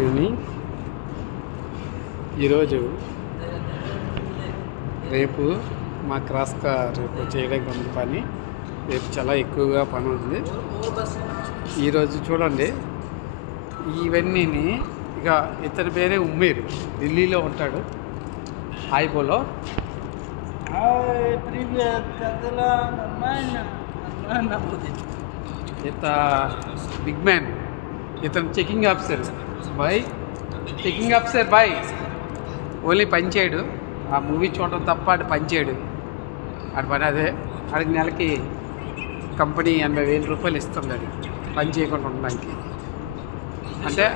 Good evening. ఈరోజు రేపు మా క్రాస్గా రేపు చేయడానికి ఉంది పని. రేపు చాలా ఎక్కువగా పని ఉంది. ఈరోజు చూడండి, ఇవన్నీ ఇక ఇతని పేరే ఉమ్మేరు, ఢిల్లీలో ఉంటాడు. ఐబోలో ఇత బిగ్ మ్యాన్, ఇతను చెకింగ్ ఆఫీసర్ బాయ్. ఓన్లీ పనిచేయడు, ఆ మూవీ చూడటం తప్ప ఆడు పనిచేయడు. ఆడి పని అదే. ఆడికి నెలకి కంపెనీ 80,000 రూపాయలు ఇస్తుంది అది పని చేయకుండా ఉండడానికి. అంటే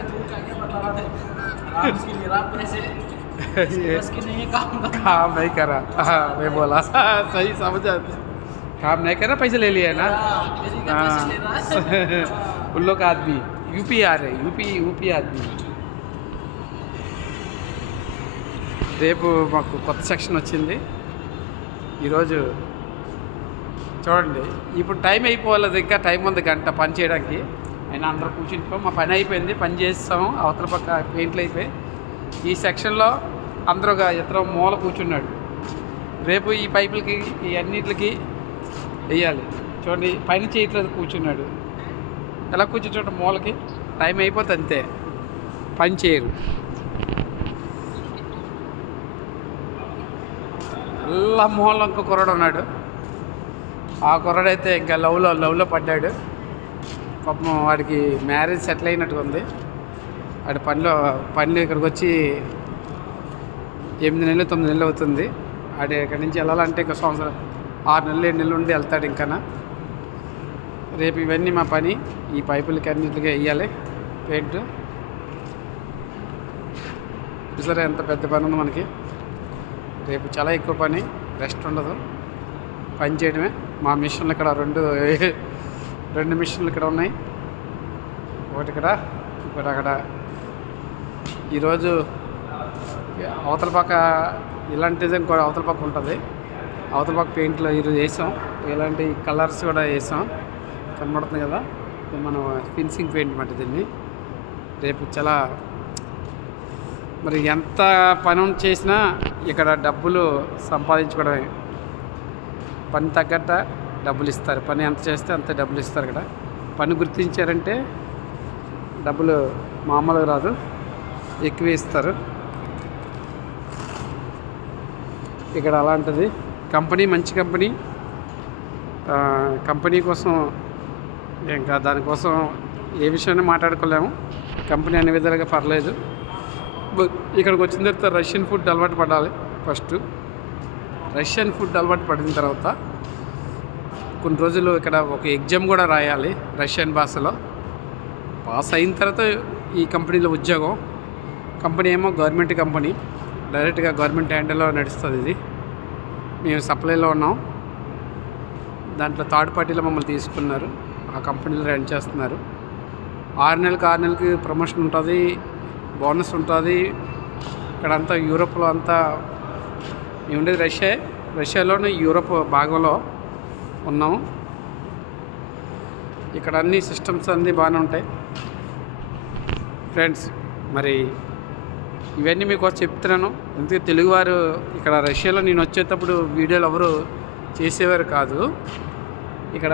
काम नहीं करा, मैं बोला सही समझ। काम नहीं करा, पैसे ले लिए ना। उन लोग आदमी यूपी आ रहे, यूपी आदमी. రేపు మాకు కొత్త సెక్షన్ వచ్చింది. ఈరోజు చూడండి, ఇప్పుడు టైం అయిపోవాలి, ఇంకా టైం ఉంది, గంట పని చేయడానికి. అయినా అందరూ కూర్చుంటాం. మా పని అయిపోయింది, పని చేస్తాము. అవతల పక్క పెయింట్లు అయిపోయి ఈ సెక్షన్లో అందరూ ఇతర మూల కూర్చున్నాడు. రేపు ఈ పైపులకి ఈ అన్నిటికి వేయాలి. చూడండి, పని చేయట్లేదు, కూర్చున్నాడు. ఎలా కూర్చుంటాడు మూలకి. టైం అయిపోతే అంతే, పని చేయరు. అలా మూలలో ఇంకో కుర్రాడు ఉన్నాడు. ఆ కుర్రాడైతే ఇంకా లవ్లో పడ్డాడు. పాపం వాడికి మ్యారేజ్ సెటిల్ అయినట్టుగా ఉంది. వాడి పనిలో ఇక్కడికి వచ్చి 8 నెలలు 9 నెలలు అవుతుంది. ఆడి ఇక్కడి నుంచి వెళ్ళాలంటే ఇంకా సంవత్సరం 6 నెలలు 7 నెలలు ఉండి వెళ్తాడు ఇంకా. రేపు ఇవన్నీ మా పని. ఈ పైపులకి అన్నింటిగా వేయాలి పెయింట్. సరే, ఎంత పెద్ద పని ఉంది మనకి. రేపు చాలా ఎక్కువ పని, రెస్ట్ ఉండదు, పని చేయడమే. మా మిషన్లు ఇక్కడ రెండు మిషన్లు ఇక్కడ ఉన్నాయి. ఒకటి ఇక్కడ, ఇంకోటి అక్కడ. ఈరోజు అవతల పక్క ఇలాంటిది ఇంకో అవతల పక్క ఉంటుంది. అవతల పక్క పెయింట్లో ఈరోజు వేసాం. ఇలాంటి కలర్స్ కూడా వేసాం, కనబడుతుంది కదా. మనం ఫినిషింగ్ పెయింట్ మాట దీన్ని. రేపు చాలా మరి ఎంత పని చేసినా ఇక్కడ డబ్బులు సంపాదించుకోవడమే. పని తగ్గట్ట డబ్బులు ఇస్తారు. పని ఎంత చేస్తే అంత డబ్బులు ఇస్తారు. ఇక్కడ పని గుర్తించారంటే డబ్బులు మామూలుగా రాదు, ఎక్కువ ఇస్తారు. ఇక్కడ అలాంటిది కంపెనీ, మంచి కంపెనీ. కంపెనీ కోసం ఇంకా దానికోసం ఏ విషయాన్ని మాట్లాడుకోలేము. కంపెనీ అన్ని విధాలుగా పర్లేదు. ఇక్కడికి వచ్చిన తర్వాత రష్యన్ ఫుడ్ అలవాటు పడాలి. ఫస్ట్ రష్యన్ ఫుడ్ అలవాటు పడిన తర్వాత కొన్ని రోజులు ఇక్కడ ఒక ఎగ్జామ్ కూడా రాయాలి రష్యన్ భాషలో. పాస్ అయిన తర్వాత ఈ కంపెనీలో ఉద్యోగం. కంపెనీ ఏమో గవర్నమెంట్ కంపెనీ, డైరెక్ట్గా గవర్నమెంట్ హ్యాండిల్లో నడుస్తుంది. ఇది మేము సప్లైలో ఉన్నాం. దాంట్లో థర్డ్ పార్టీలో మమ్మల్ని తీసుకున్నారు. ఆ కంపెనీలో రన్ చేస్తున్నారు. 6 నెలలకి ప్రమోషన్ ఉంటుంది, బోనస్ ఉంటుంది. ఇక్కడంతా యూరోప్లో అంతా మేము ఉండేది రష్యాలోనే యూరోప్ భాగంలో ఉన్నాము. ఇక్కడ అన్ని సిస్టమ్స్ అన్నీ బాగానే ఉంటాయి ఫ్రెండ్స్. మరి ఇవన్నీ మీకు చెప్తున్నాను. ఎందుకంటే తెలుగువారు ఇక్కడ రష్యాలో నేను వచ్చేటప్పుడు వీడియోలు ఎవరు చేసేవారు కాదు. ఇక్కడ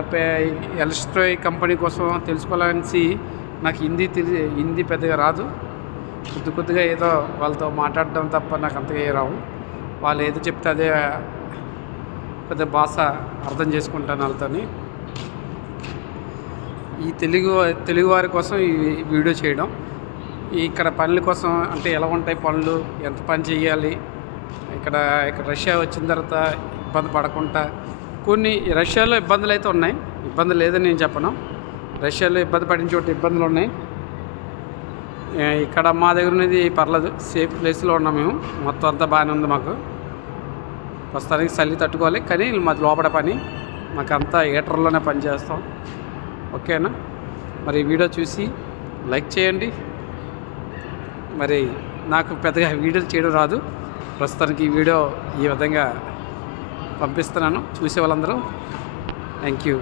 ఎలక్ట్రాయ్ కంపెనీ కోసం తెలుసుకోవాలని నాకు హిందీ పెద్దగా రాదు. కొద్దిగా ఏదో వాళ్ళతో మాట్లాడడం తప్ప నాకు అంతగా రావు. వాళ్ళు ఏదో చెప్తే అదే పెద్ద భాష అర్థం చేసుకుంటాను వాళ్ళతోని. ఈ తెలుగువారి కోసం ఈ వీడియో చేయడం. ఇక్కడ పనుల కోసం అంటే ఎలా ఉంటాయి పనులు, ఎంత పని చేయాలి, ఇక్కడ రష్యా వచ్చిన తర్వాత ఇబ్బంది పడకుండా. కొన్ని రష్యాలో ఇబ్బందులు అయితే ఉన్నాయి, ఇబ్బంది లేదని నేను చెప్పను. రష్యాలో ఇబ్బంది పడిన చోట ఇబ్బందులు ఉన్నాయి. ఇక్కడ మా దగ్గర ఉన్నది పర్లేదు, సేఫ్ ప్లేస్లో ఉన్నాం మేము. మొత్తం అంతా బాగానే ఉంది మాకు. ప్రస్తుతానికి చలి తట్టుకోవాలి, కానీ మాది లోపల పని. మాకంతా హీటర్లోనే పని చేస్తాం. ఓకేనా? మరి వీడియో చూసి లైక్ చేయండి. మరి నాకు పెద్దగా వీడియోలు చేయడం రాదు. ప్రస్తుతానికి ఈ వీడియో ఈ విధంగా పంపిస్తున్నాను. చూసే వాళ్ళందరూ థ్యాంక్ యూ.